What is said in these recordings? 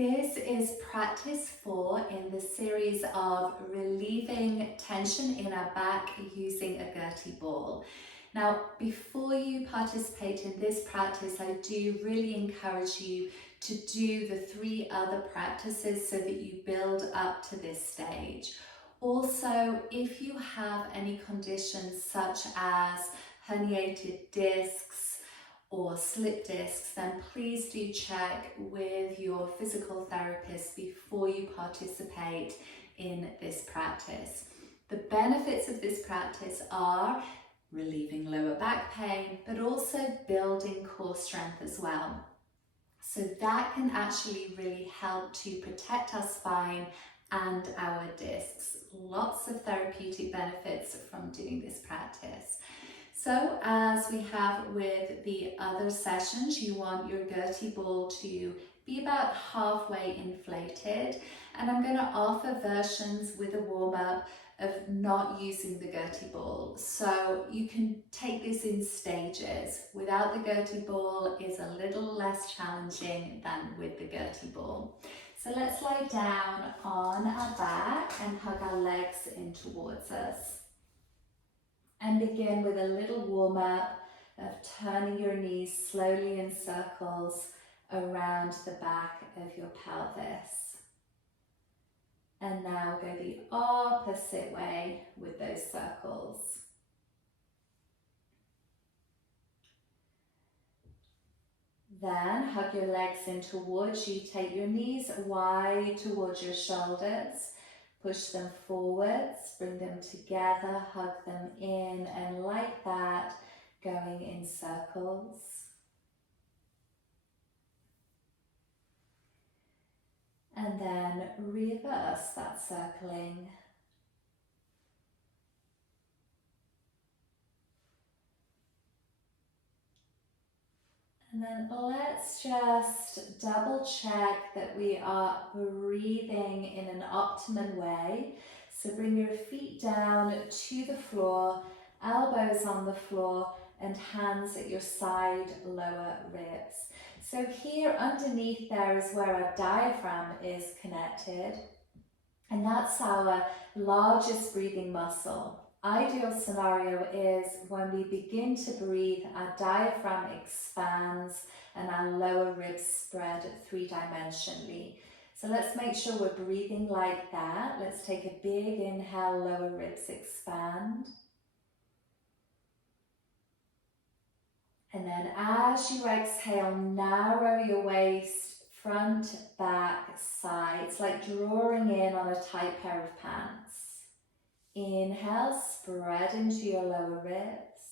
This is practice 4 in the series of relieving tension in our back using a Gertie ball. Now, before you participate in this practice, I do really encourage you to do the 3 other practices so that you build up to this stage. Also, if you have any conditions such as herniated discs, or slip discs, then please do check with your physical therapist before you participate in this practice. The benefits of this practice are relieving lower back pain, but also building core strength as well. So that can actually really help to protect our spine and our discs. Lots of therapeutic benefits from doing this practice. So as we have with the other sessions, you want your Gertie ball to be about halfway inflated, and I'm going to offer versions with a warm-up of not using the Gertie ball. So you can take this in stages. Without the Gertie ball is a little less challenging than with the Gertie ball. So let's lie down on our back and hug our legs in towards us. And begin with a little warm-up of turning your knees slowly in circles around the back of your pelvis. And now go the opposite way with those circles. Then hug your legs in towards you. Take your knees wide towards your shoulders. Push them forwards, bring them together, hug them in, and like that, going in circles. And then reverse that circling. And then let's just double check that we are breathing in an optimum way. So bring your feet down to the floor, elbows on the floor, and hands at your side lower ribs. So here underneath there is where our diaphragm is connected, and that's our largest breathing muscle. Ideal scenario is when we begin to breathe, our diaphragm expands and our lower ribs spread 3-dimensionally. So let's make sure we're breathing like that. Let's take a big inhale, lower ribs expand. And then as you exhale, narrow your waist, front, back, sides, like drawing in on a tight pair of pants. Inhale, spread into your lower ribs.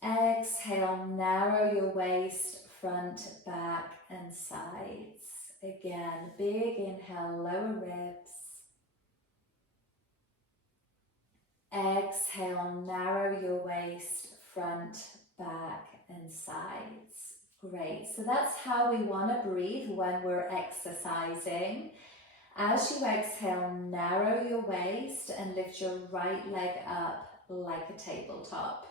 Exhale, narrow your waist, front, back, and sides. Again, big inhale, lower ribs. Exhale, narrow your waist, front, back, and sides. Great, so that's how we want to breathe when we're exercising. As you exhale, narrow your waist and lift your right leg up like a tabletop.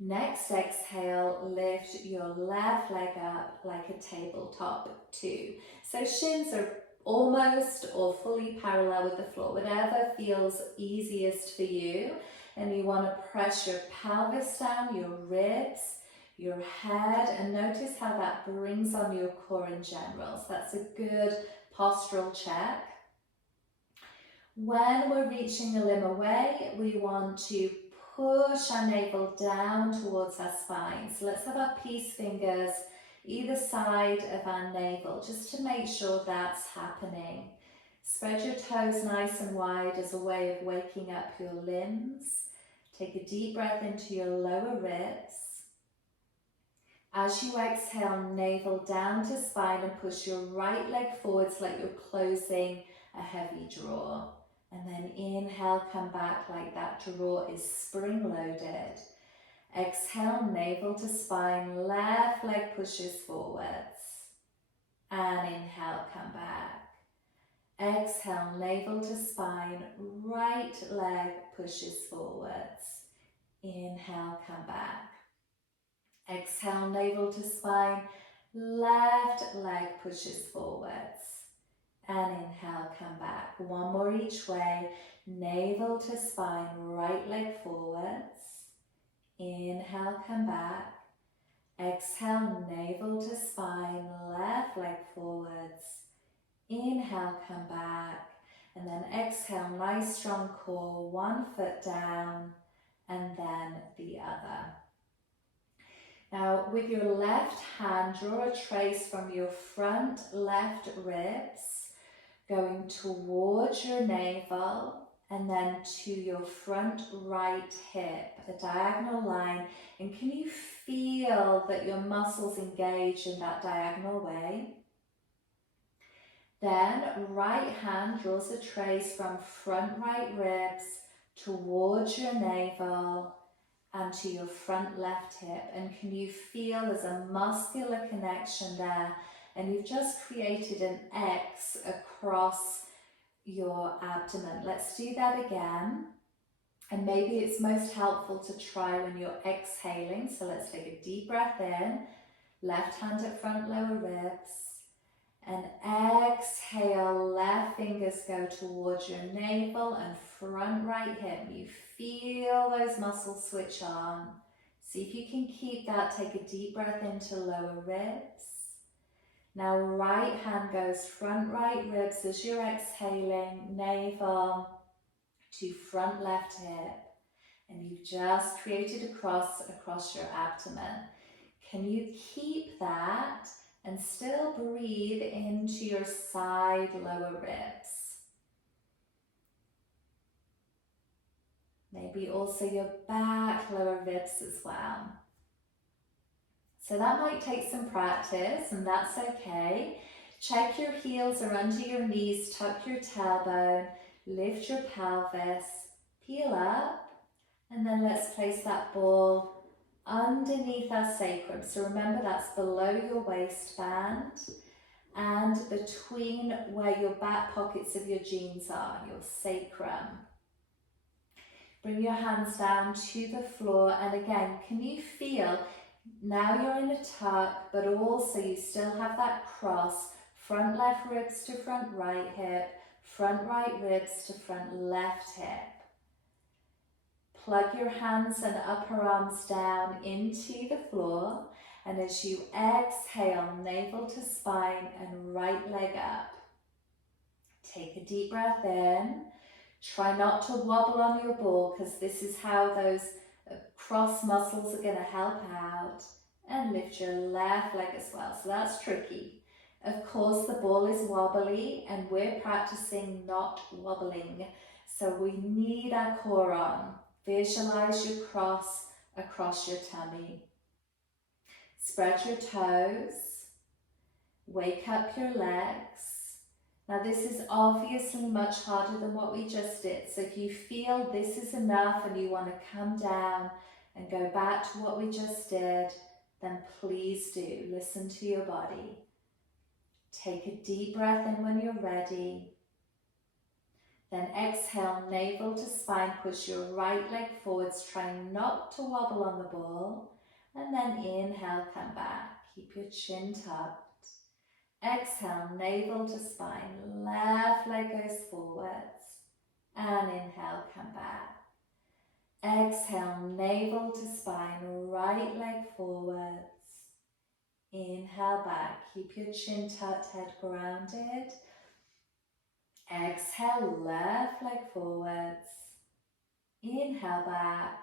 Next exhale, lift your left leg up like a tabletop too. So shins are almost or fully parallel with the floor, whatever feels easiest for you. And you want to press your pelvis down, your ribs, your head, and notice how that brings on your core in general. So that's a good postural check. When we're reaching a limb away, we want to push our navel down towards our spine. So let's have our peace fingers either side of our navel, just to make sure that's happening. Spread your toes nice and wide as a way of waking up your limbs. Take a deep breath into your lower ribs. As you exhale, navel down to spine and push your right leg forwards like you're closing a heavy drawer. And then inhale, come back like that drawer is spring-loaded. Exhale, navel to spine, left leg pushes forwards. And inhale, come back. Exhale, navel to spine, right leg pushes forwards. Inhale, come back. Exhale, navel to spine, Left leg pushes forwards. And inhale, come back. One more each way. Navel to spine, right leg forwards. Inhale, come back. Exhale, navel to spine, left leg forwards. Inhale, come back. And then exhale, nice strong core, one foot down and then the other. Now with your left hand, draw a trace from your front left ribs, going towards your navel and then to your front right hip, a diagonal line. And can you feel that your muscles engage in that diagonal way? Then right hand draws a trace from front right ribs towards your navel and to your front left hip. And can you feel there's a muscular connection there? And you've just created an X across your abdomen. Let's do that again. And maybe it's most helpful to try when you're exhaling. So let's take a deep breath in, left hand at front lower ribs. And exhale, left fingers go towards your navel and front right hip. You feel those muscles switch on. See if you can keep that. Take a deep breath into lower ribs. Now right hand goes front right ribs as you're exhaling, navel to front left hip. And you've just created a cross across your abdomen. Can you keep that and still breathe into your side lower ribs? Maybe also your back lower ribs as well. So that might take some practice, and that's okay. Check your heels are under your knees, tuck your tailbone, lift your pelvis, peel up, and then let's place that ball underneath our sacrum. So remember that's below your waistband and between where your back pockets of your jeans are, your sacrum. Bring your hands down to the floor, and again, can you feel now you're in a tuck, but also you still have that cross, front left ribs to front right hip, front right ribs to front left hip. Plug your hands and upper arms down into the floor, and as you exhale, navel to spine and right leg up. Take a deep breath in. Try not to wobble on your ball, because this is how those cross muscles are going to help out. And lift your left leg as well. So that's tricky. Of course, the ball is wobbly and we're practicing not wobbling. So we need our core on. Visualize your cross across your tummy. Spread your toes. Wake up your legs. Now this is obviously much harder than what we just did. So if you feel this is enough and you want to come down and go back to what we just did, then please do. Listen to your body. Take a deep breath in when you're ready. Then exhale, navel to spine, push your right leg forwards, trying not to wobble on the ball. And then inhale, come back. Keep your chin tucked. Exhale, navel to spine, left leg goes forwards. And inhale, come back. Exhale, navel to spine, right leg forwards. Inhale back, keep your chin tucked, head grounded. Exhale, left leg forwards. Inhale back.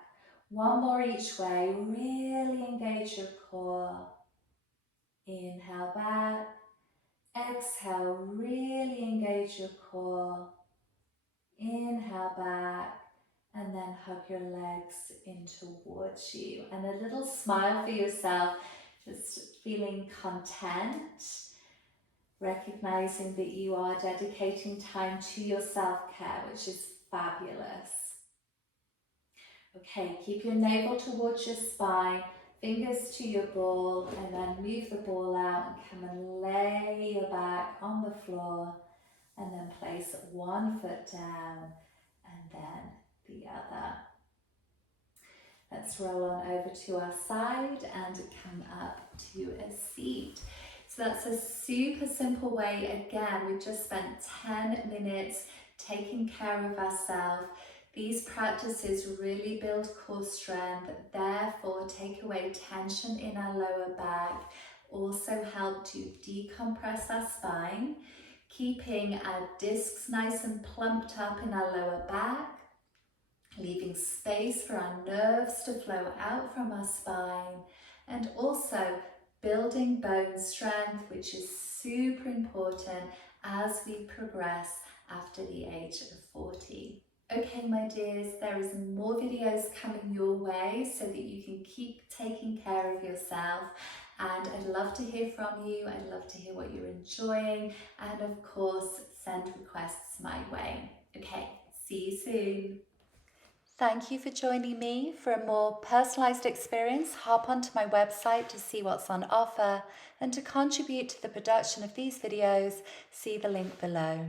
One more each way, really engage your core. Inhale back. Exhale, really engage your core. Inhale back. And then hug your legs in towards you. And a little smile for yourself, just feeling content, recognizing that you are dedicating time to your self-care, which is fabulous. Okay, keep your navel towards your spine, fingers to your ball, and then move the ball out and come and lay your back on the floor, and then place one foot down and then the other. Let's roll on over to our side and come up to a seat. So that's a super simple way. Again, we just spent 10 minutes taking care of ourselves. These practices really build core strength, therefore take away tension in our lower back, also help to decompress our spine, keeping our discs nice and plumped up in our lower back, leaving space for our nerves to flow out from our spine, and also building bone strength, which is super important as we progress after the age of 40. Okay, my dears, there is more videos coming your way so that you can keep taking care of yourself. And I'd love to hear from you. I'd love to hear what you're enjoying. And of course, send requests my way. Okay, see you soon. Thank you for joining me. For a more personalised experience, hop onto my website to see what's on offer, and to contribute to the production of these videos, see the link below.